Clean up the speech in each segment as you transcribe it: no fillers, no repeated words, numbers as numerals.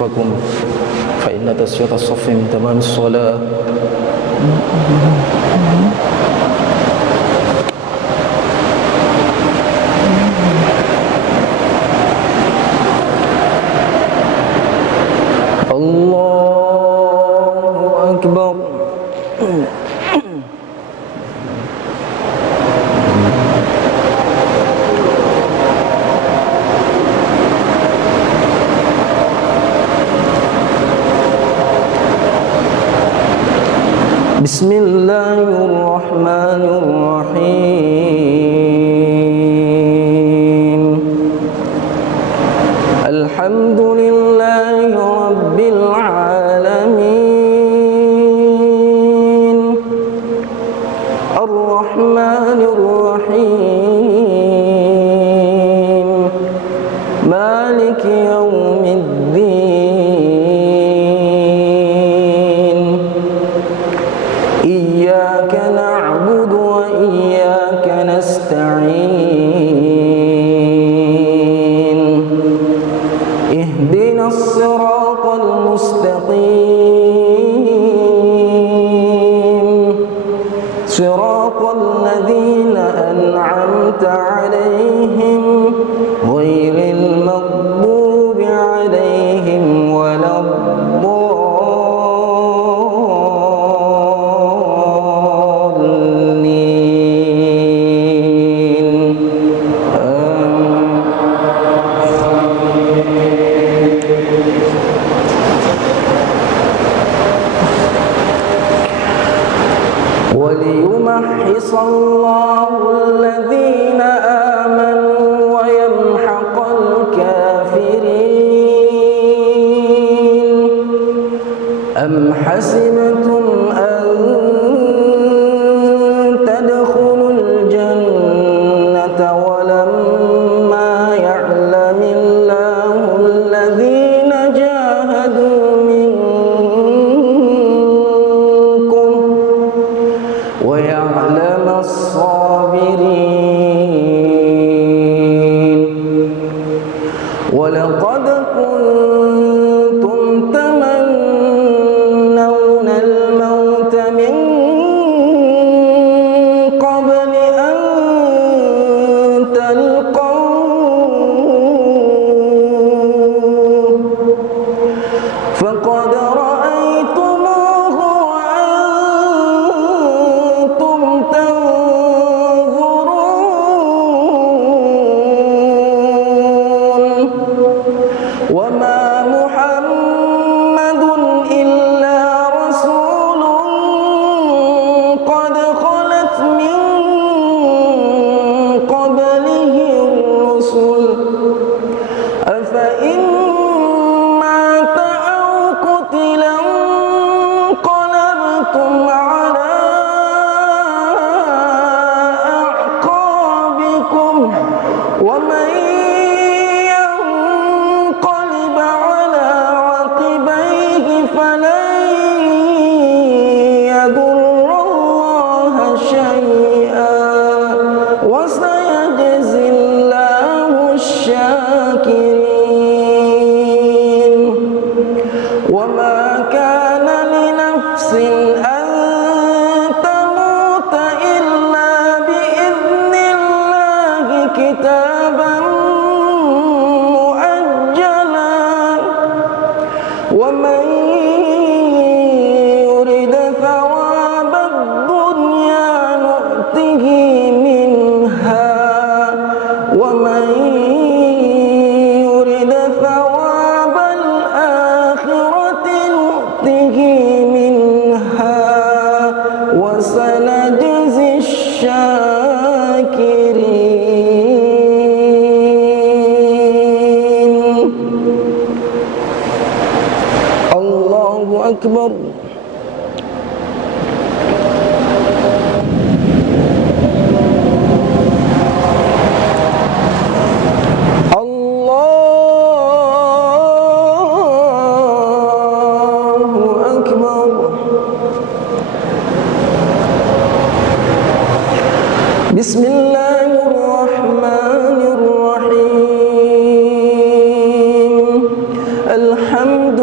صفوفكم فإن تسوية الصف من تمام الصلاة. الله أكبر. بسم الله الرحمن الرحيم. الحمد لله رب العالمين الرحمن الرحيم مالك يوم الدين. إياك نعبد وإياك نستعين. اهدنا الصراط المستقيم صراط الذين أنعمت عليهم غير المغضوب عليهم ولا وليمحص الله الذين آمنوا ويمحق الكافرين. أم حسبتم أن تدخلوا الجنة ولما يعلم الله الذين جاهدوا منكم ويعلم الصابرين. ولقد كنتم تمنون الموت من قبل أن تلقوه فقد رأيتموه وأنتم تنظرون. وما محمد إلا رسول قد خلت من قبله الرسل أفإن مات أو قتلا انقلبتم على أعقابكم ومن ينقلب على عقبيه فلن يضر الله شيئا وسيجزي الله الشاكرين. وما كان لنفس أن تموت إلا بإذن الله كتابا مؤجلا. ومن يرد ثواب الدنيا نؤته منها ومن يرد ثواب الآخرة نؤته منها وسنجزي الشاكرين. الله أكبر. بسم الله الرحمن الرحيم. الحمد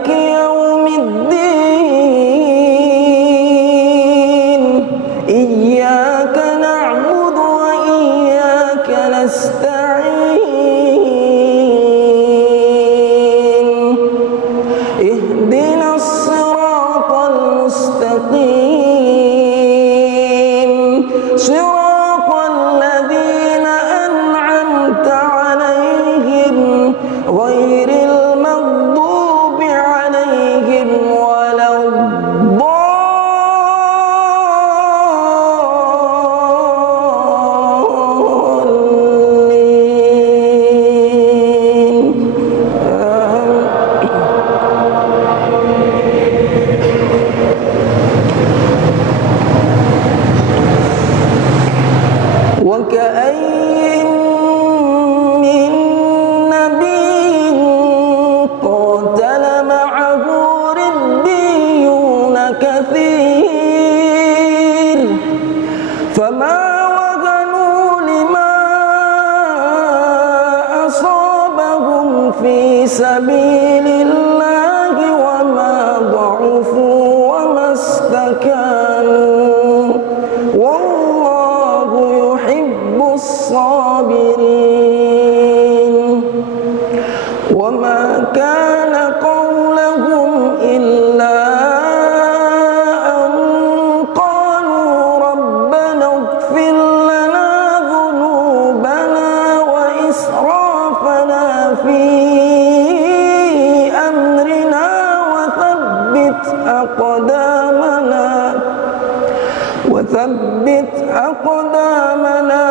مالك يوم الدين إياك نعبد وإياك نستعين اهدنا الصراط المستقيم صراط الذين أنعمت عليهم غير المغضوب عليهم ولا الضالين. وكأين من نبي قاتل معه ربيون كثير فما وهنوا لما أصابهم في سبيل الله وما ضعفوا وما استكانوا والله يحب الصابرين. وما كان قولهم إلا أن قالوا ربنا اغفر لنا ذنوبنا وإسرافنا في أمرنا وثبت أقدامنا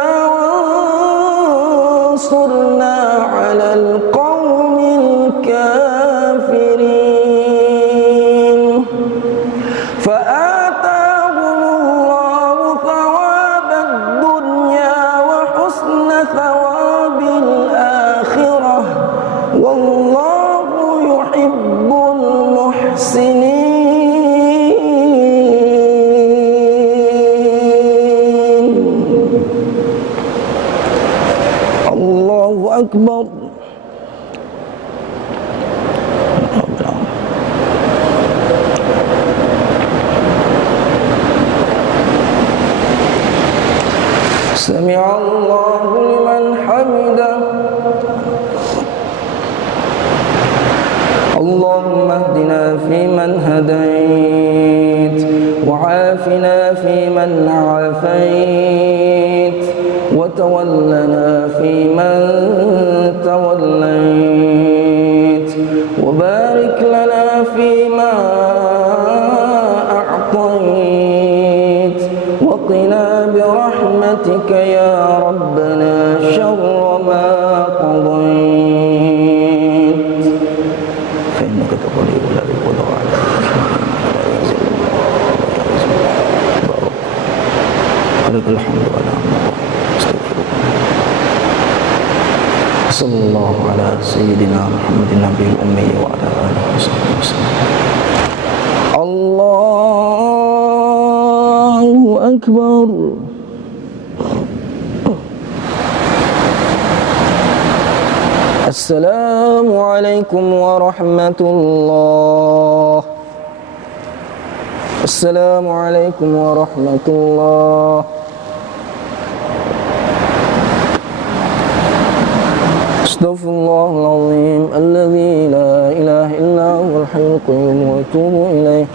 وانصرنا على القوم الكافرين. فآتاهم الله ثواب الدنيا وحسن ثواب الآخرة والله يحب المحسنين. الله أكبر. سمع الله لمن حمده. اللهم اهدنا فيمن هديت وعافنا فيمن عافيت وتولنا فيمن توليت وبارك لنا فيما أعطيت وقنا برحمتك يا ربنا شر ما قضيت فإنك تقضي ولا يقضى عليك ولك الحمد على ما استغفرك. صلى الله على سيدنا محمد النبي الأمي وعلى آله وصحبه وسلم. الله أكبر. السلام عليكم ورحمة الله. السلام عليكم ورحمة الله. استغفر الله العظيم الذي لا إله إلا هو الحي القيوم وأتوب إليه.